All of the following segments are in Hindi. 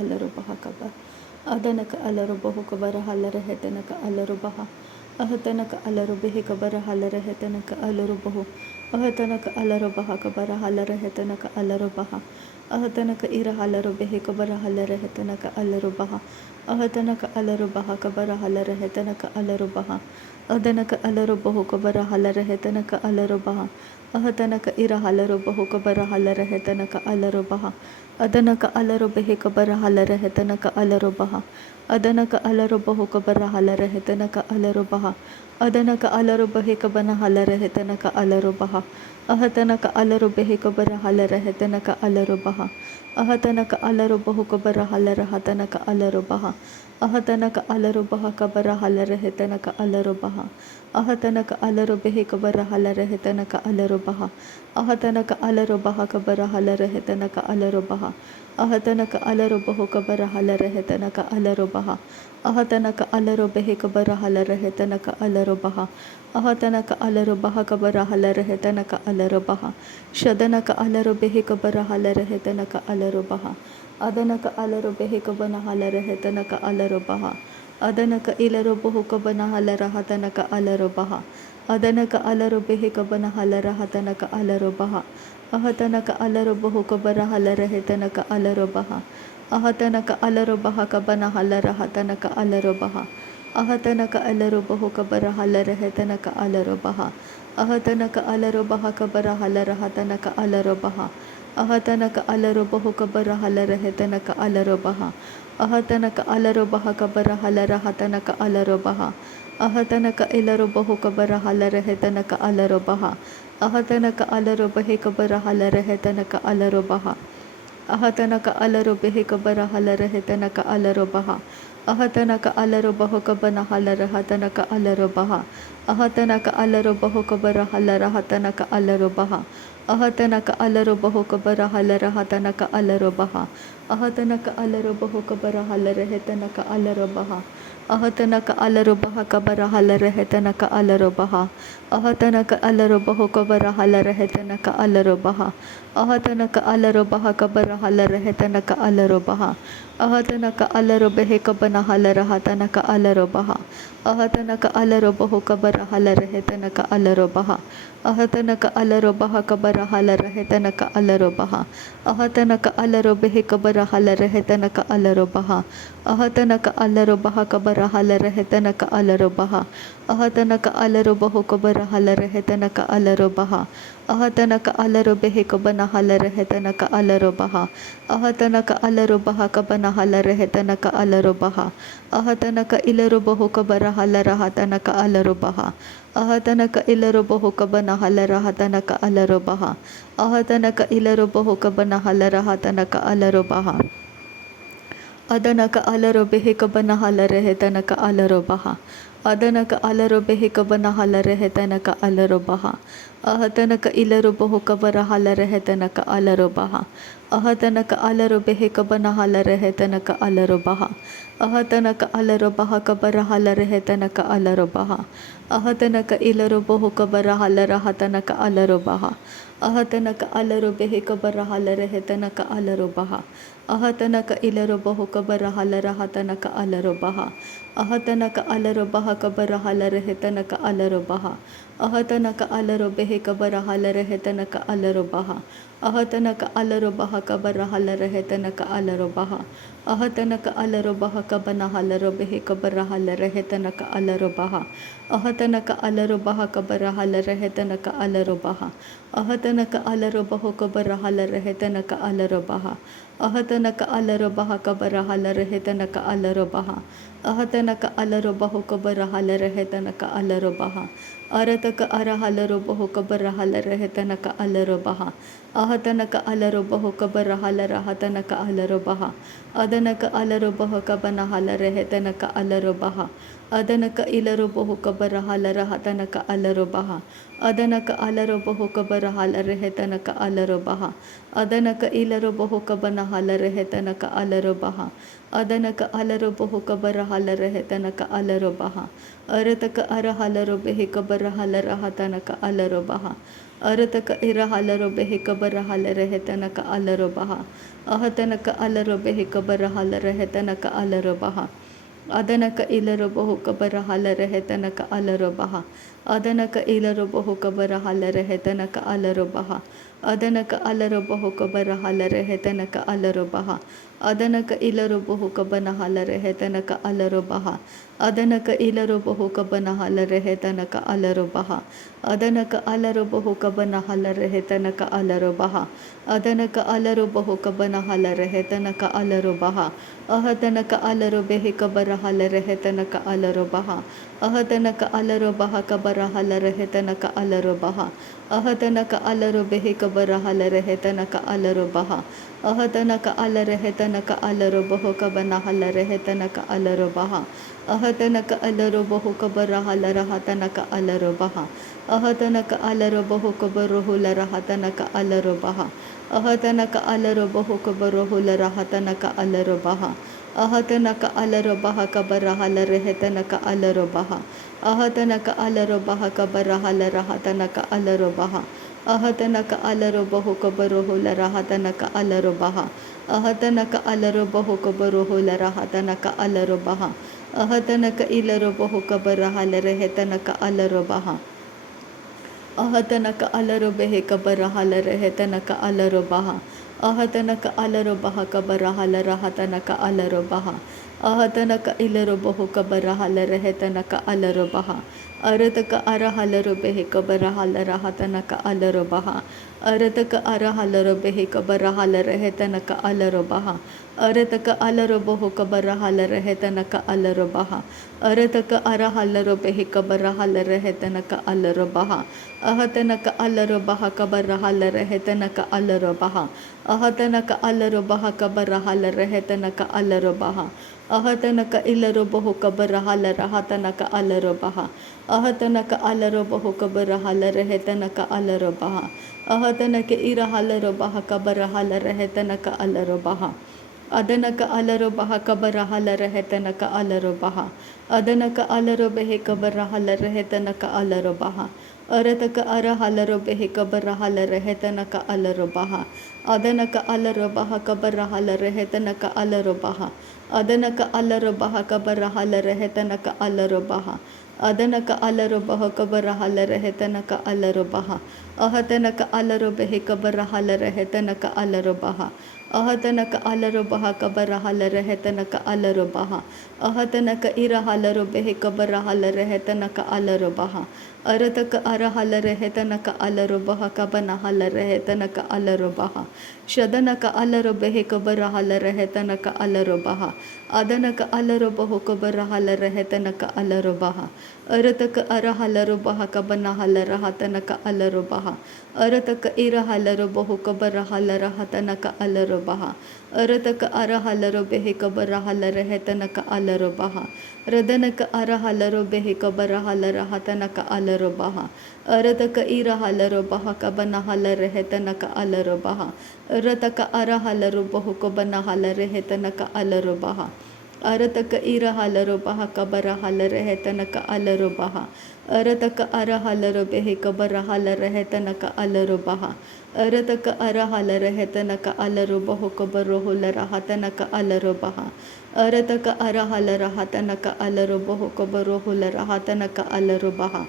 ಅಲರುಬಹ ಕಬ ಅದನಕ ಅಲರುಬಹು ಕಬರ ಹಲರ ಹೆತನಕ ಅಲರುಬಹ ಅಹತನಕ ಅಲರು ಬಿಹಿ ಕಬರ ಹಲರ ಹೆತನಕ ಅಲರುಬಹು ಅಹತನಕ ಅಲರುಬಹ ಕಬರ ಹಲರ ಹೆತನಕ ಅಲರುಬಹ ಅಹತನಕ ಇರ ಹಲರು ಬಿಹಿ ಕಬರ ಹಲರ ಹೆತನಕ ಅಲರುಬಹ ಅಹತನಕ ಅಲರುಬಹ ಕಬರ ಹಲರ ಹೆತನಕ ಅಲರುಬಹ ಅದನಕ ಅಲರುಬಹು ಕಬರ ಹಲರ ಹೆತನಕ ಅಲರುಬಹ ಅಹತನಕ ಇರ ಹಲರು ಬಹು ಕಬರ ಹಲರ ಹೆತನಕ ಅಲರುಬಹ ಅದನಕ ಅಲರು ಬಿಹಿ ಕಬರ ಹಲರ ಹೆತನಕ ಅಲರುಬಹ ಅದನಕ ಅಲರು ಬಹು ಕಬರ ಹಲರ ಹೆತನಕ ಅಲರುಬಹ ಅದನಕ ಅಲರು ಬಿಹಿ ಕಬನ ಹಲರ ಹೆತನಕ ಅಲರುಬಹ ಅಹತನಕ ಅಲರು ಬಿಹಿ ಕಬರ ಹಲರ ಹೆತನಕ ಅಲರುಬಹ ಅಹತನಕ ಅಲರು ಬಹು ಕಬರ ಹಲರ ಹತನಕ ಅಲರುಬಹ ಅಹತನಕ ಅಲರು ಬಹ ಕಬರ ಹಲರ ಹೆತನಕ ಅಲರುಬಹ ಅಹತನಕ ಅಲರು ಬಿಹಿ ಕಬರ ಹಲರ ಹೆತನಕ ಅಲರುಬಹ ಅಹತನಕ ಅಲರು ಬಹ ಕಬರ ಹಲರ ಹೆತನಕ ಅಲರುಬಹ ಅಹತನಕ ಅಲರು ಬಹು ಕಬರ ಹಲರ ಹೆತನಕ ಅಲರುಬಹ ಅಹತನಕ ಅಲರು ಬಿಹಿ ಕಬರ ಹಲರ ಹೆತನಕ ಅಲರುಬಹ ಅಹತನಕ ಅಲರು ಬಹ ಕಬರ ಹಲರ ಹೆತನಕ ಅಲರುಬಹ ಶದನಕ ಅಲರು ಬಿಹಿ ಕಬರ ಹಲರ ಹೆತನಕ ಅಲರುಬಹ ಅದನಕ ಅಲರು ಬಿಹಿ ಕಬನ ಹಲರ ಹೆತನಕ ಅಲರುಬಹ ಅದನಕ ಇಲರು ಬಹು ಕಬನ ಹಲರ ಹತನಕ ಅಲರುಬಹ ಅದನಕ ಅಲರು ಬಿಹಿ ಕಬನ ಹಲರ ಹತನಕ ಅಲರುಬಹ ಅಹತನಕ ಅಲರು ಬಹು ಕಬರ ಹಲರ ಹೆತನಕ ಅಲರುಬಹ ಅಹತನಕ ಅಲರು ಬಹ ಕಬನ ಹಲರ ಹತನಕ ಅಲರುಬಹ ಅಹತನಕ ಅಲರು ಬಹು ಕಬರ ಹಲರ ಹೆತನಕ ಅಲರುಬಹ ಅಹತನಕ ಅಲರು ಬಹ ಕಬರ ಹಲರ ಹತನಕ ಅಲರುಬಹ ಅಹತನಕ ಅಲರು ಬಹು ಕಬರ ಹಲರ ಹೆತನಕ ಅಲರುಬಹ ಅಹತನಕ ಅಲರು ಬಹ ಕಬರ ಹಲರ ಹತನಕ ಅಲರುಬಹ ಅಹತನಕ ಇಲರು ಬಹು ಕಬರ ಹಲರ ಹೆತನಕ ಅಲರುಬಹ ಅಹತನಕ ಅಲರು ಬಹಿ ಕಬರ ಹಲರ ಹೆತನಕ ಅಲರುಬಹ ಅಹತನಕ ಅಲರು ಬಿಹಿ ಕಬರ ಹಲರ ಹೆತನಕ ಅಲರುಬಹ ಅಹತನಕ ಅಲರು ಬಹು ಕಬನ ಹಲರ ಹತನಕ ಅಲರುಬಹ ಅಹತನಕ ಅಲರು ಬಹು ಕಬರ ಹಲರ ಹತನಕ ಅಲರುಬಹ ಅಹತನಕ ಅಲರು ಬಹು ಕಬರ ಹಲರ ಹತನಕ ಅಲರುಬಹ ಅಹತನಕ ಅಲರು ಬಹು ಕಬರ ಹಲರ ಹೆತನಕ ಅಲರುಬಹ ಅಹತನಕ ಅಲರು ಬಹ ಕಬರ ಹಲರ ಹೆತನಕ ಅಲರುಬಹ ಅಹತನಕ ಅಲರು ಬಹು ಕಬರ ಹಲರ ಹೆತನಕ ಅಲರುಬಹ ಅಹತನಕ ಅಲರು ಬಹ ಕಬರ ಹಲರ ಹೆತನಕ ಅಲರುಬಹ ಅಹತನಕ ಅಲರು ಬಿಹಿ ಕಬನ ಹಲರ ಹತನಕ ಅಲರುಬಹ ಅಹತನಕ ಅಲರು ಬಹು ಕಬರ ಹಲರ ಹೆತನಕ ಅಲರುಬಹ ಅಹತನಕ ಅಲರು ಬಹ ಕಬರ ಹಲರ ಹೆತನಕ ಅಲರುಬಹ ಅಹತನಕ ಅಲರು ಬಿಹಿ ಕಬರ ಹಲರ ಹೆತನಕ ಅಲರುಬಹ ಅಹತನಕ ಅಲರು ಬಹ ಕಬರ ಹಲರ ಹೆತನಕ ಅಲರುಬಹ ಅಹತನಕ ಅಲರು ಬಹು ಕಬರ ಹಲರ ಹೆತನಕ ಅಲರುಬಹ ಅಹತನಕ ಅಲರು ಬಿಹಿ ಕಬನ ಹಲರ ಹೆತನಕ ಅಲರುಬಹ ಅಹತನಕ ಅಲರು ಬಹ ಕಬನ ಹಲರ ಹೆತನಕ ಅಲರುಬಹ ಅಹತನಕ ಇಲರು ಬಹು ಕಬರ ಹಲರ ಹತನಕ ಅಲರುಬಹ ಅಹತನಕ ಇಲರು ಬಹು ಕಬನ ಹಲರ ಹತನಕ ಅಲರುಬಹ ಅಹತನಕ ಇಲರು ಬಹು ಕಬನ ಹಲರ ಹತನಕ ಅಲರುಬಹ ಅದನಕ ಅಲರು ಬಿಹಿ ಕಬನ ಹಲರ ಹೆತನಕ ಅಲರುಬಹ ಅದನಕ ಅಲರು ಬಿಹಿ ಕಬನ ಹಲರ ಹೆತನಕ ಅಲರುಬಹ ಅಹತನಕ ಇಲರು ಬಹು ಕಬರ ಹಲರ ಹೆತನಕ ಅಲರುಬಹ ಅಹತನಕ ಅಲರು ಬಿಹಿ ಕಬನ ಹಲರ ಹೆತನಕ ಅಲರುಬಹ ಅಹತನಕ ಅಲರು ಬಹ ಕಬರ ಹಲರ ಹೆತನಕ ಅಲರುಬಹ ಅಹತನಕ ಇಲರು ಬಹು ಕಬರ ಹಲರ ಹತನಕ ಅಲರುಬಹ ಅಹತನಕ ಅಲರು ಬಿಹಿ ಕಬರ ಹಲರ ಹೆತನಕ ಅಲರುಬಹ ಅಹತನಕ ಇಲರು ಬಹು ಕಬರ ಹಲರ ಹತನಕ ಅಲರುಬಹ ಅಹತನಕ ಅಲರು ಬಹ ಕಬರ ಹಲರ ಹೆತನಕ ಅಲರುಬಹ ಅಹತನಕ ಅಲರು ಬಿಹಿ ಕಬರ ಹಲರ ಹೆತನಕ ಅಲರುಬಹ ಅಹತನಕ ಅಲರು ಬಹ ಕಬರ ಹಲರ ಹೆತನಕ ಅಲರುಬಹ ಅಹತನಕ ಅಲರು ಬಹ ಕಬನ ಹಲರು ಬಿಹಿ ಕಬರ ಹಲರ ಹೆತನಕ ಅಲರುಬಹ ಅಹತನಕ ಅಲರು ಬಹ ಕಬರ ಹಲರ ಹೆತನಕ ಅಲರುಬಹ ಅಹತನಕ ಅಲರು ಬಹು ಕಬರ ಹಲರ ಹೆತನಕ ಅಲರುಬಹ ಅಹತನಕ ಅಲರು ಬಹ ಕಬರ ಹಲರ ಹೆತನಕ ಅಲರುಬಹ ಅಹತನಕ ಅಲರು ಬಹು ಕಬರ ಹಲರ ಹೆತನಕ ಅಲರುಬಹ ಅರತಕ ಅರ ಹಲರು ಬಹು ಕಬರ ಹಲರ ಹೆತನಕ ಅಲರುಬಹ ಅಹತನಕ ಅಲರು ಬಹು ಕಬರ ಹಲರ ಹತನಕ ಅಲರುಬಹ ಅದನಕ ಅಲರು ಬಹು ಕಬನ ಹಲರ ಹೆತನಕ ಅಲರುಬಹ ಅದನಕ ಇಲರು ಬಹು ಕಬರ ಹಲರ ಹತನಕ ಅಲರುಬಹ ಅದನಕ ಅಲರು ಬಹು ಕಬರ ಹಲರ ಹೆತನಕ ಅಲರುಬಹ ಅದನಕ ಇಲರು ಬಹು ಕಬನ ಹಲರ ಹೆತನಕ ಅಲರುಬಹ ಅದನಕ ಅಲರು ಬಹು ಕಬರ ಹಲರ ಹೆತನಕ ಅಲರುಬಹ ಅರತಕ ಅರ ಹಲರು ಬಿಹಿ ಕಬರ ಹಲರ ಹತನಕ ಅಲರುಬಹ अरतक इर हलरो बेह कबर हल रहे तनक अलरो बहा अहतनक अलरो बेह कबर हल रहे तनक अलरो बहा अदनक इलरो बहु कबर हल रहे तनक अलरो बहा अदनक इलरो बहु कबर हल रहे तनक अलरो बहा अदनक अलरो बहु कबर हल रहे तनक अलरो बहा अदनक इलरो बहु कबन हल रहे तनक अलरो बहा अदनक इलरो बहु कबन हल रहे तनक अलरो बहा अदनक अलरो बहु कबन हल रहे तनक अलरो बहा अदनक अलरो बहु कबन हल रहे तनक अलरो बहा अहतनक अलरो बेह कबर हल रहे तनक अलरो बहा अहतनक अलरो बहा कबर हल रहे तनक अलरो बहा अहतनक अलरो बेह कबर हल रहे तनक अलरो बहा अहतनक अल रहे तनक अलरो बहु कबन हल रहे तनक अलरो बहा अहतनक अलरो बहु कबर हल रहा तनक अलरो बहा अहतनक अलरो बहु कबर हुल रहा तनक अलरो बहा अहतनक अलरो बहु कबर हुल रहा तनक अलरो बहा अहतनक अलरो बहा कबर हल रहे तनक अलरो बहा अहतनक अलरो बहा कबर हल रहा तनक अलरो बहा अहतनक अलरो बहु कबर हुल रहा तनक अलरो बहा अहतनक अलरो बहु कबर हुल रहा तनक अलरो बहा अहतनक इलरो बहु कबर हल रहे तनक अलरो बहा अहतनक अलरो बेह कबर हल रहे तनक अलरो बहा अहतनक अलरो बहा कबर हल रहा तनक अलरो बहा अहतनक इलरो बहु कबर हल रहे तनक अलरो बहा अरतक अर हलरो बेह कबर हल रहा तनक अलरो बहा अरतक अर हलरो बेह कबर हल रहे तनक अलरो बहा अरतक अलरो बहु कबर हल रहे तनक अलरो बहा अरतक अर हलरो बेह कबर हल रहे तनक अलरो बहा अहतनक अलरो बहा कबर हल रहे तनक अलरो बहा अहतनक अलरो बहा कबर हल रहे तनक अलरो बहा अहतनक इलरो बहु कबर हल रहा तनक अलरो बहा अहतनक अलरो बहु कबर हल रहे तनक अलरो बहा अहतनक इर हलरो बहा कबर हल रहे तनक अलरो बहा अदनक अलरो बहा कबर हल रहे तनक अलरो बहा अदनक अलरो बेह कबर हल रहे तनक अलरो बहा अरतक अर हलरो बेह कबर हल रहे तनक अलरो बहा अदनक अलरो बहा कबर हल रहे तनक अलरो बहा अदनक अलरो बहा कबर हल रहे तनक अलरो बहा अदनक अलरो बह कबर हल रहे तनक अलरो बहा अहतनक अलरो बेह कबर हल रहे तनक अलरो बहा अहतनक अलरो बहा कबर हल रहे तनक अलरो बहा अहतनक इर हलरो बेह कबर हल रहे तनक अलरो बहा अरतक अर हल रहे तनक अलरो बहा कबन हल रहे तनक अलरो बहा शदनक अलरो बेह कबर हल रहे तनक अलरो बहा अदनक अलरो बहु कबर हल रहे तनक अलरो बहा अरतक अर हलरो बहा कबन हल रहा तनक अलरो बहा अरतक इर हलरो बहु कबर हल रहा तनक अलरो बहा अरतक अर हलरो बेह कबर हल रहे तनक अलरो बहा रदनक अर हलरो बेह कबर हल रहा तनक अलरो बहा अरतक इर हलरो बहा कबन हल रहे तनक अलरो बहा अरतक अर हलरो बहु कबन हल रहे तनक अलरो बहा अरतक इर हलरो बहा कबर हल रहे तनक अलरो बहा अरतक अर हलरो बेह कबर हल रहे तनक अलरो बहा अरतक अर हल रहे तनक अलरो बहु कबर हुल रहा तनक अलरो बहा अरतक अर हल रहा तनक अलरो बहु कबर हुल रहा तनक अलरो बहा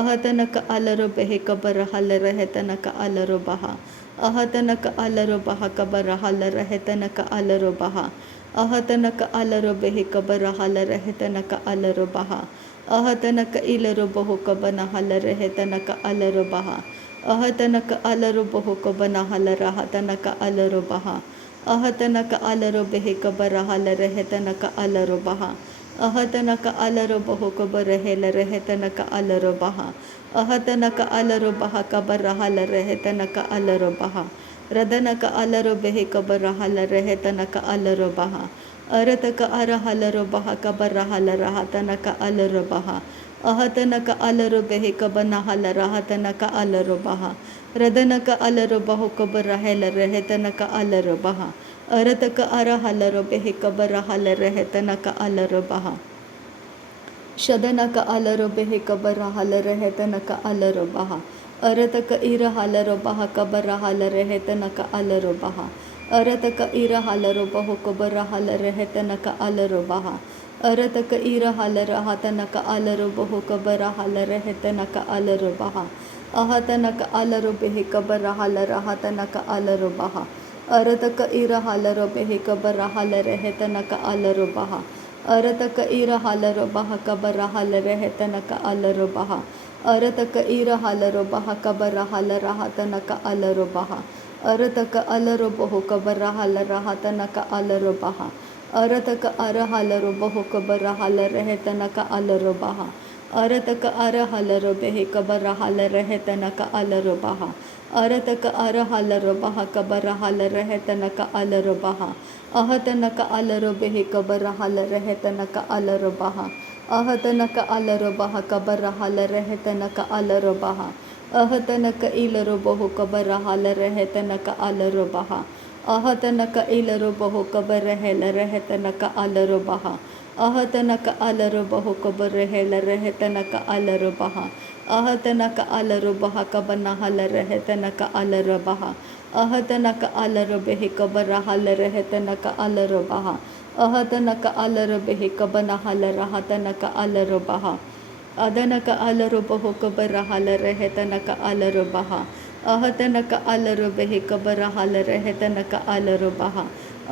अहतनक अलरो बेह कबर हल रहे तनक अलरो बहा अहतनक अलरो बहा कबर हल रहे तनक अलरो बहा अहतनक अलरो बेह कबर हल रहे तनक अलरो बहा अहतनक इलरो बहु कबन हल रहे तनक अलरो बहा अहतनक अलरो बहु कबन हल रहा तनक अलरो बहा अहतनक अलरो बेह कबर हल रहे तनक अलरो बहा अहतनक अलरो बहु कबर हेल रहे तनक अलरो बहा अहतनक अलरो बहा कबर हल रहे तनक अलरो बहा रदनक अलरो बेह कबर हल रहे तनक अलरो बहा अरतक अर हलरो बहा कबर हल रहा तनक अलरो बहा अहतनक अलरो बेह कबन हल रहा तनक अलरो बहा रदनक अलरो बहु कबर हेल रहे तनक अलरो बहा अरतक अर हलरो बेह कबर हल रहे तनक अलरो बहा शदनक अलरो बेह कबर हल रहे तनक अलरो बहा अरतक इर हालरो बहा कबर हाल रहे तनक अलरो बहा अरतक इर हालरो बहो कबर हाल रहे तनक अलरो बहा अरतक इर हाल रहा तनक अलरो बहो कबर हाल रहे तनक अलरो बहा अहतनक अलरो बेहे कबर हाल रहा तनक अलरो बहा अरतक इर हालरो बेहे कबर हाल रहे तनक अलरो बहा अरतक इर हालरो बहा कबर हाल रहे तनक अलरो बहा अरतक इर हालरो बहा कबर हाल रहा तनक अलरो बहा अरतक अलरो बहो कबर हाल रहा तनक अलरो बहा अरतक अर हालरो बहो कबर हाल रहे तनक अलरो बहा अरतक अर हालरो बेहे कबर हाल रहे तनक अलरो बहा अरतक अर हालरो बहा कबर हाल रहे तनक अलरो बहा अहतनक अलरो बेहे कबर हाल रहे तनक अलरो बहा अहतनक अलरो बहा कबर हाल रहे तनक अलरो बहा अहतनक इलरो बहो कबर हाल रहे तनक अलरो बहा अहतनक इलरो बहो कबर हेल रहे तनक अलरो बहा अहतनक अलरो बहो कबर हेल रहे तनक अलरो बहा अहतनक अलरो बहा कबर हाल रहे तनक अलरो बहा अहतनक अलरो बेहे कबर हाल रहे तनक अलरो बहा अहतनक अलरो बेहे कबर हाल रहा तनक अलरो बहा अदनक अलरो बहो कबर हाल रहे तनक अलरो बहा अहतनक अलरो बेहे कबर हाल रहे तनक अलरो बहा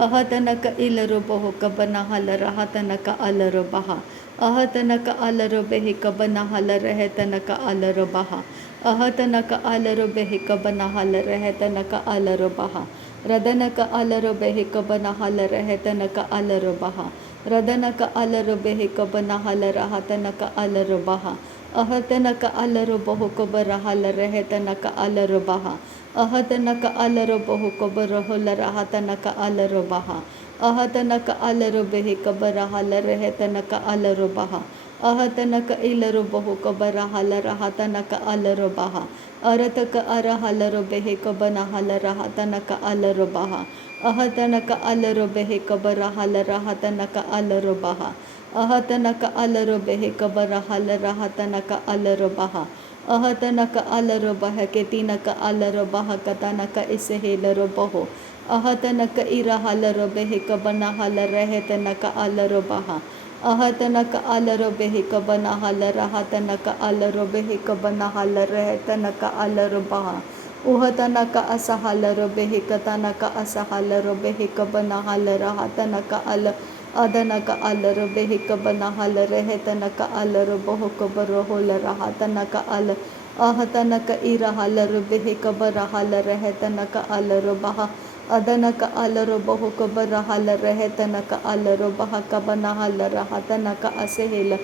अहतनक इलरो बहो कबर हाल रहा तनक अलरो बहा अहतनक अलरो बेहे कबर हाल रहे तनक अलरो बहा अहतनक अलरो बेहे कबर हाल रहे तनक अलरो बहा रदनक अलरो बेहे कबर हाल रहे तनक अलरो बहा रदनक अलरो बेहे कबर हाल रहा तनक अलरो बहा अहतनक अलरो बहो कबर हाल रहे तनक अलरो बहा अहतनक अलरो बहो कबर होल रहा तनक अलरो बहा अहतनक अलरो बेहे कबर हाल रहे तनक अलरो बहा अहतनक इलरो बहो कबर हाल रहा तनक अलरो बहा अरतक अर हालरो बेहे कबर हाल रहा तनक अलरो बहा अहतनक अलरो बेहे कबर हाल रहा तनक अलरो बहा अहतनक अलरो बेहे कबर हाल रहा तनक अलरो बहा अहतनक अलरो बह के तिनक अलरो बह कतनक इसे हेलरो बहो अहतनक इर हालरो बेहे कबर हाल रहे तनक अलरो बहा अहतनक अलरो बेहे कबर हाल रहा तनक अलरो बेहे कबर हाल रहे तनक अलरो बहा उहतनक असहालरो बेहे कतनक असहालरो बेहे कबर हाल रहा तनक अल अदनक अलरो बेहे कबर हाल रहे तनक अलरो बहो कबर होल रहा तनक अल अहतनक इर हालरो बेहे कबर हाल रहे तनक अलरो बहा अदनक अलरो बहो कबर हाल रहे तनक अलरो बहा कबर हाल रहा तनक असेहेल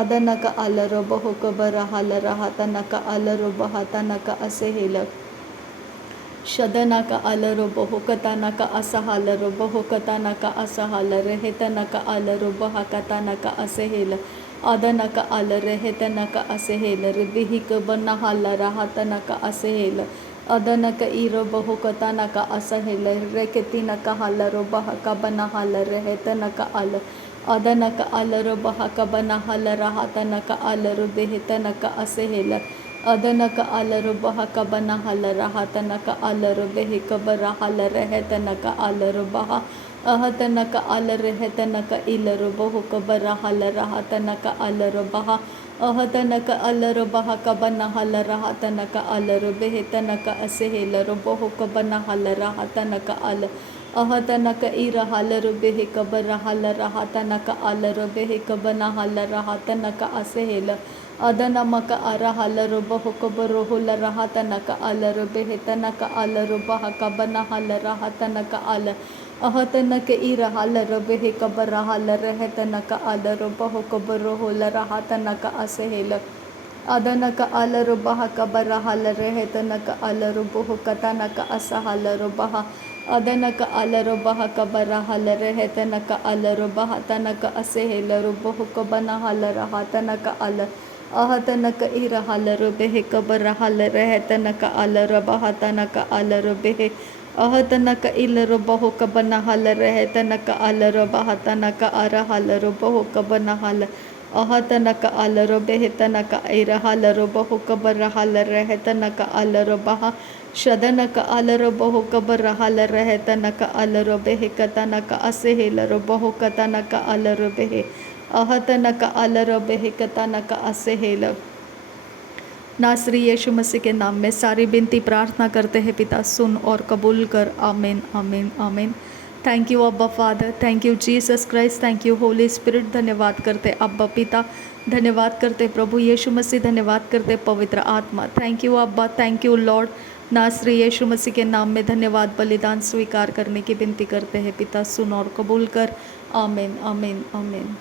अदनक अलरो बहो कबर हाल रहा तनक अलरो बहा तनक असेहेल शदनक अलरो बहो कतनक असहालरो बहो कतनक असहाल रहे तनक अलरो बहा कतनक असेहेल अदनक अल रहे तनक असेहेल रिबिहि कबर हाल रहा तनक असेहेल अदनक इरो बहो कतनक असहेल रेके तिनक हालरो बहा कबर हाल रहे तनक अल अदनक अलरो बहा कबर हाल रहा तनक अलरो बेहे तनक असेहेल अदनक अलरो बहा कबर हाल रहा तनक अलरो बेहे कबर हाल रहे तनक अलरो बहा अहतनक अल रहे तनक इलरो बहो कबर हाल रहा तनक अलरो बहा अहतनक अलरो बहा कबर हाल रहा तनक अलरो बेहे तनक असेहेलरो बहो कबर हाल रहा तनक अल अहतनक इर हालरो बेहे कबर हाल रहा तनक अलरो बेहे कबर हाल रहा तनक असेहेल अदनमक अर हालरो बहो कबर होल रहा तनक अलरो बेहे तनक अलरो बहा कबर हाल रहा तनक अल अहतनक इर हालरो बेहे कबर हाल रहे तनक अलरो बहो कबर होल रहा तनक असेहेल अदनक अलरो बहा कबर हाल रहे तनक अलरो बहो कतनक असहालरो बहा अदनक अलरो बहा कबर हाल रहे तनक अलरो बहा तनक असेहेलरो बहो कबर हाल रहा तनक अल अहतनक इर हालरो बेहे कबर हाल रहे तनक अलरो बहा तनक अलरो बेहे अहतनक इलरो बहो कबर हाल रहे तनक अलरो बहा तनक अर हालरो बहो कबर हाल अहतनक अलरो बेहतनक इरहलरो बहु कबर हल रहतनक अलरो बहा शदनक अलरो बहु कबर हल रहतनक अलरो बेहकतनक असेहलरो बहु कतनक अलरो बेह अहतनक अलरो बेहकतनक असेहल। नासरी यीशु मसीह के नाम में सारी विनती प्रार्थना करते हैं पिता, सुन और कबूल कर। आमीन आमीन आमीन। थैंक यू अब्बा father, thank you Jesus Christ, thank you Holi spirit. धन्यवाद करते अब्बा पिता, धन्यवाद करते प्रभु यीशु मसीह, धन्यवाद करते पवित्र आत्मा। थैंक यू अब्बा, थैंक यू लॉर्ड। नासरी यीशु मसीह के नाम में धन्यवाद, बलिदान स्वीकार करने की विनती करते हैं पिता, सुन और कबूल कर। आमीन आमीन आमीन।